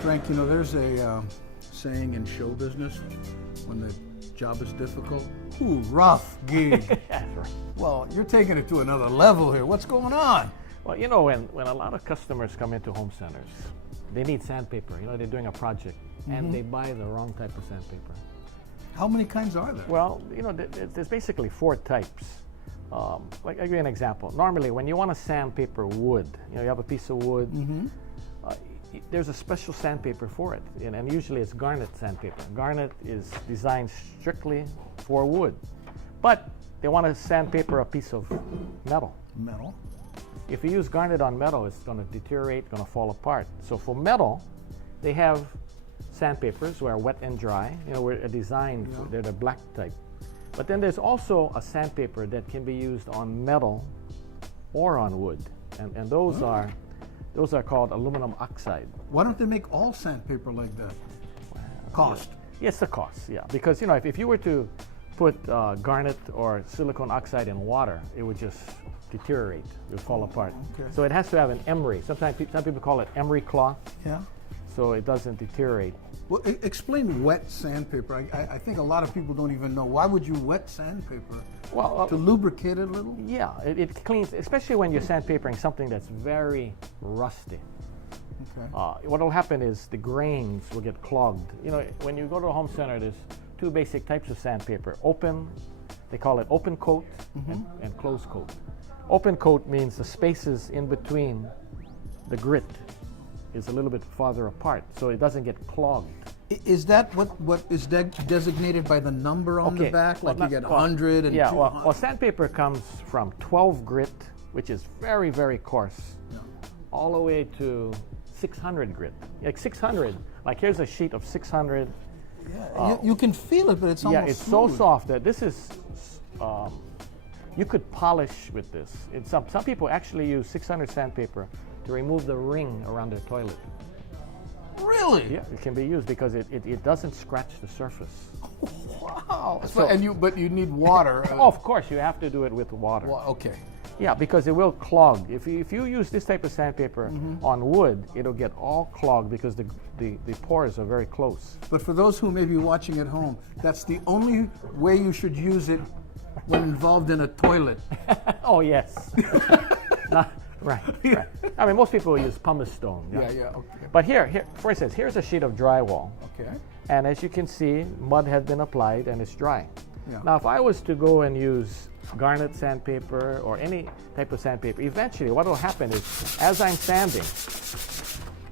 Frank, you know, there's a saying in show business when the job is difficult, ooh, rough gig. Well, you're taking it to another level here. What's going on? Well, you know, when a lot of customers come into home centers, they need sandpaper. You know, they're doing a project, and they buy the wrong type of sandpaper. How many kinds are there? Well, you know, there's basically 4 types. Like, I'll give you an example. Normally, when you want to sandpaper wood, you know, you have a piece of wood, there's a special sandpaper for it, and usually it's garnet sandpaper. Garnet is designed strictly for wood, but they want to sandpaper a piece of metal. Metal. If you use garnet on metal, it's going to deteriorate, going to fall apart. So for metal, they have sandpapers where wet and dry. You know, we're designed, they're the black type. But then there's also a sandpaper that can be used on metal or on wood, and those are called aluminum oxide. Why don't they make all sandpaper like that? Cost. Yes, the cost, yeah. Because, you know, if you were to put garnet or silicone oxide in water, it would just deteriorate, it would fall apart. Okay. So it has to have an emery. Sometimes some people call it emery cloth, Yeah. so it doesn't deteriorate. Well, explain wet sandpaper. I think a lot of people don't even know. Why would you wet sandpaper? Well, to lubricate it a little? yeah, it cleans, especially when you're sandpapering something that's very rusty. Okay. What will happen is the grains will get clogged. You know, when you go to a home center, there's 2 basic types of sandpaper. Open, they call it open coat and closed coat. Open coat means the spaces in between the grit is a little bit farther apart, so it doesn't get clogged. Is that what is designated by the number on the back? Like you get 100 and 200? Well, sandpaper comes from 12 grit, which is very, very coarse, all the way to 600 grit. Like 600, like here's a sheet of 600. Yeah, you can feel it, but it's almost it's smooth. so soft that this is, you could polish with this. Some people actually use 600 sandpaper to remove the ring around their toilet. Really? Yeah, it can be used because it doesn't scratch the surface. Wow. But you need water. Oh, of course, you have to do it with water. Well, okay. Yeah, because it will clog. If you use this type of sandpaper on wood, it'll get all clogged because the pores are very close. But for those who may be watching at home, that's the only way you should use it when involved in a toilet. Oh, yes. Right. I mean, most people use pumice stone. Yeah, okay. But here, for instance, here's a sheet of drywall. Okay. And as you can see, mud has been applied and it's dry. Yeah. Now, if I was to go and use garnet sandpaper or any type of sandpaper, eventually what will happen is, as I'm sanding,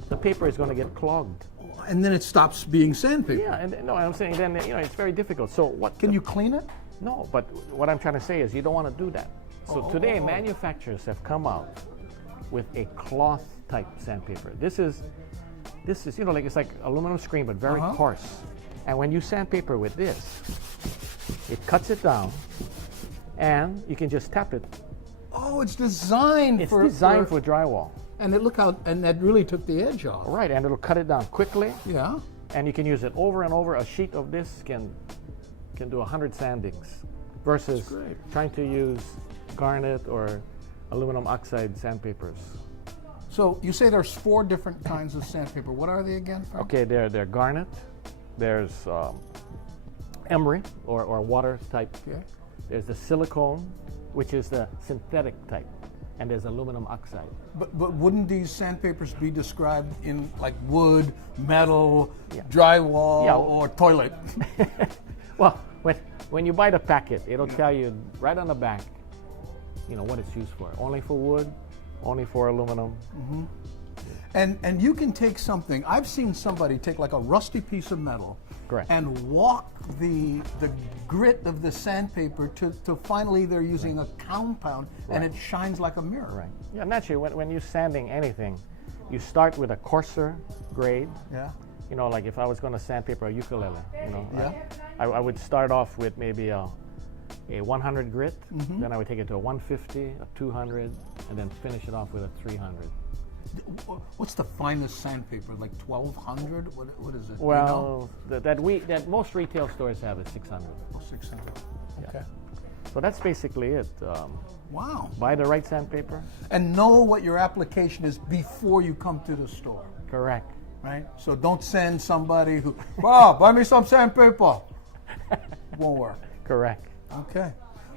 the paper is going to get clogged. And then it stops being sandpaper. Yeah, and no, I'm saying then, you know, it's very difficult. So what? Can you clean it? No, but what I'm trying to say is you don't want to do that. So today, manufacturers have come out with a cloth type sandpaper. This is, you know, like it's like aluminum screen, but very coarse. And when you sandpaper with this, it cuts it down, and you can just tap it. Oh, it's designed for drywall. And look how, and that really took the edge off. Right, and it'll cut it down quickly. Yeah. And you can use it over and over. A sheet of this can do 100 sandings versus trying to use garnet or aluminum oxide sandpapers. So you say there's 4 different kinds of sandpaper. What are they again, Frank? Okay, they're garnet. There's emery or water type. Okay. There's the silicone, which is the synthetic type, and there's aluminum oxide. But wouldn't these sandpapers be described in like wood, metal, drywall, or toilet? Well, when you buy the packet, it'll tell you right on the back, you know, what it's used for. Only for wood, only for aluminum. And you can take something, I've seen somebody take like a rusty piece of metal and walk the grit of the sandpaper to finally they're using a compound and it shines like a mirror. Right. Yeah, naturally, when you're sanding anything, you start with a coarser grade. Yeah. You know, like if I was going to sandpaper a ukulele, you know, I would start off with maybe a 100 grit, then I would take it to a 150, a 200, and then finish it off with a 300. What's the finest sandpaper? Like 1,200? What is it? Well, you know? that most retail stores have is 600. Oh, 600. Okay. So that's basically it. Wow. Buy the right sandpaper. And know what your application is before you come to the store. Correct. right? So don't send somebody who, wow, buy me some sandpaper. Won't work. Correct. Okay.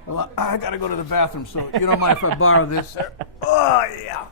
Well, I got to go to the bathroom, so you don't mind if I borrow this? Oh, yeah.